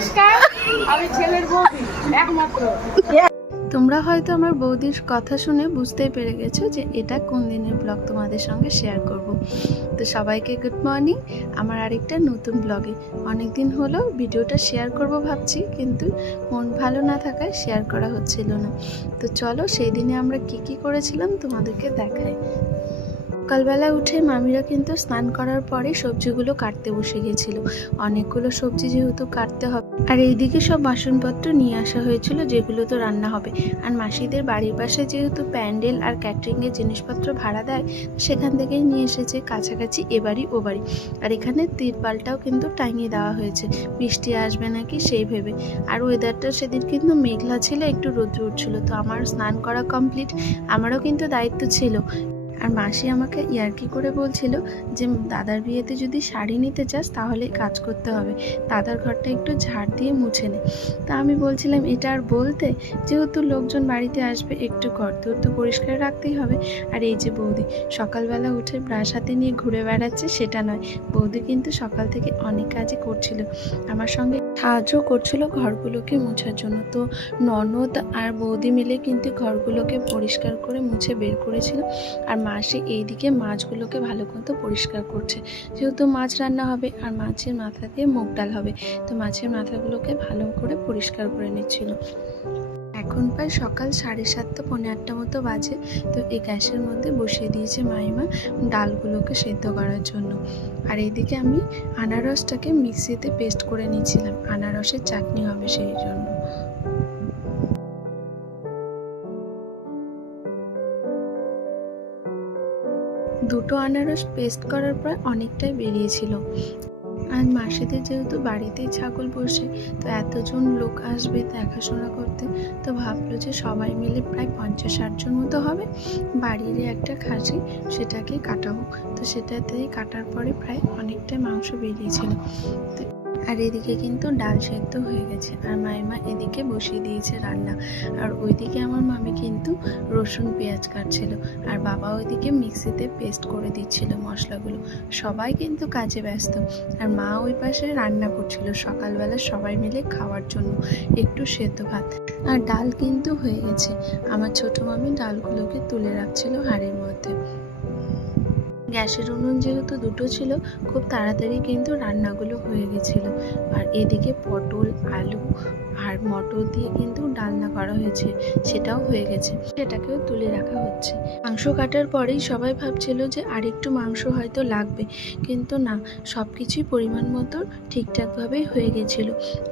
নমস্কার, আমি ছেলের বৌদি একমাত্র। তোমরা হয়তো আমার বৌদির কথা শুনে বুঝতেই পেরে গেছো যে এটা কোন দিনের ব্লগ তোমাদের সঙ্গে শেয়ার করব। তো সবাইকে গুড মর্নিং আমার আরেকটা নতুন ব্লগে। অনেক দিন হলো ভিডিওটা শেয়ার করব ভাবছি, কিন্তু মন ভালো না থাকায় শেয়ার করা হচ্ছিল না। তো চলো সেই দিনে আমরা কি করেছিলাম তোমাদেরকে দেখাই। সকালবেলা উঠে মামিরা কিন্তু স্নান করার পরে সবজিগুলো কাটতে বসে গেছিল। অনেকগুলো সবজি যেহেতু কাটতে হবে, আর এইদিকে সব বাসনপত্র নিয়ে আসা হয়েছিল যেগুলো তো রান্না হবে। আর মাসিদের বাড়ির পাশে যেহেতু প্যান্ডেল আর ক্যাটারিংয়ের জিনিসপত্র ভাড়া দেয়, সেখান থেকেই নিয়ে এসেছে কাছাকাছি এবাড়ি ও বাড়ি। আর এখানে তিরপালটাও কিন্তু টাঙিয়ে দেওয়া হয়েছে, বৃষ্টি আসবে নাকি সেই ভেবে। আর ওয়েদারটা সেদিন কিন্তু মেঘলা ছিল, একটু রোদ্র উঠছিল। তো আমার স্নান করা কমপ্লিট, আমারও কিন্তু দায়িত্ব ছিল। আর মাসি আমাকে ইয়ার্কি করে বলছিল যে দাদার বিয়েতে যদি শাড়ি নিতে চাস তাহলে কাজ করতে হবে, দাদার ঘরটা একটু ঝাড় দিয়ে মুছে নে। তা আমি বলছিলাম এটা আর বলতে, যেহেতু লোকজন বাড়িতে আসবে একটু ঘর দূর তো পরিষ্কার রাখতেই হবে। আর এই যে বৌদি সকালবেলা উঠে ব্রাশ হাতে নিয়ে ঘুরে বেড়াচ্ছে সেটা নয়, বৌদি কিন্তু সকাল থেকে অনেক কাজই করছিল, আমার সঙ্গে সাহায্য করছিল ঘরগুলোকে মোছার জন্য। তো ননদ আর বৌদি মিলে কিন্তু ঘরগুলোকে পরিষ্কার করে মুছে বের করেছিল। আর মাসি এইদিকে মাছগুলোকে ভালো মতো পরিষ্কার করছে, যেহেতু মাছ রান্না হবে আর মাছের মাথা দিয়ে মুগ ডাল হবে। তো মাছের মাথাগুলোকে ভালো করে পরিষ্কার করে নিচ্ছিল। এখন প্রায় সকাল 7:30 পৌনে 8টা মতো বাজে। তো এই গ্যাসের মধ্যে বসিয়ে দিয়েছে মাইমা ডালগুলোকে সেদ্ধ করার জন্য। আর এইদিকে আমি আনারসটাকে মিক্সিতে পেস্ট করে নিচ্ছিলাম, আনারসের চাটনি হবে সেই জন্য। দুটো আনারস পেস্ট করার পর অনেকটাই বেরিয়েছিল। আর মাসিদের যেহেতু বাড়িতেই ছাগল বসে, তো এতজন লোক আসবে দেখাশোনা করতে, তো ভাবলো যে সবাই মিলে প্রায় 50-60 জন মতো হবে, বাড়ির একটা খাসি সেটাকে কাটাবো। তো সেটাতেই কাটার পরে প্রায় অনেকটাই মাংস বেরিয়েছিল। আর এদিকে কিন্তু ডাল সেদ্ধ হয়ে গেছে, আর মাইমা এদিকে বসিয়ে দিয়েছে রান্না। আর ওইদিকে আমার মামি কিন্তু রসুন পেঁয়াজ কাটছিল, আর বাবা ওইদিকে মিক্সিতে পেস্ট করে দিচ্ছিল মশলাগুলো। সবাই কিন্তু কাজে ব্যস্ত। আর মা ওই পাশে রান্না করছিল সকালবেলা সবাই মিলে খাওয়ার জন্য একটু সেদ্ধ ভাত। আর ডাল কিন্তু হয়ে গেছে, আমার ছোট মামি ডালগুলোকে তুলে রাখছিল হাঁড়ির মধ্যে। গ্যাসের উনুন যেহেতু দুটো ছিল, খুব তাড়াতাড়ি কিন্তু রান্নাগুলো হয়ে গেছিল। আর এদিকে পটল আলু আর মটর দিয়ে কিন্তু ডালনা করা হয়েছে, সেটাও হয়ে গেছে, সেটাকেও তুলে রাখা হচ্ছে। মাংস কাটার পরেই সবাই ভাবছিল যে আরেকটু মাংস হয়তো লাগবে, কিন্তু না, সব কিছুই পরিমাণ মতো ঠিকঠাকভাবেই হয়ে গেছিলো।